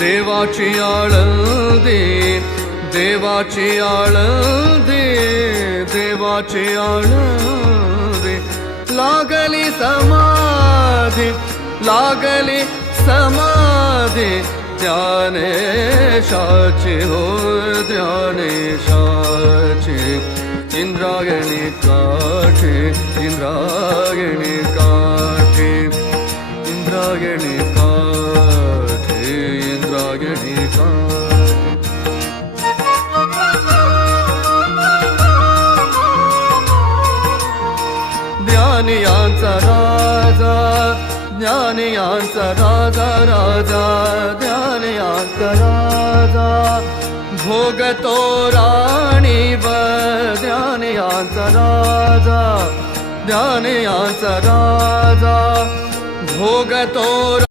देवाची आळंदी देवाची आळंदी देवाची आळंदी लागली समाधी लागली समाधी ज्ञानेशाची हो ज्ञानेशाची इंद्रायणी काठी इंद्रायणी काठी इंद्रायणी काठी इंद्रायणी काठी ज्ञानियांचा राजा ज्ञानियांचा राजा राजा ज्ञानियांचा राजा भोगतो राणी व ज्ञानियांचा राजा ज्ञानियांचा राजा भोगतो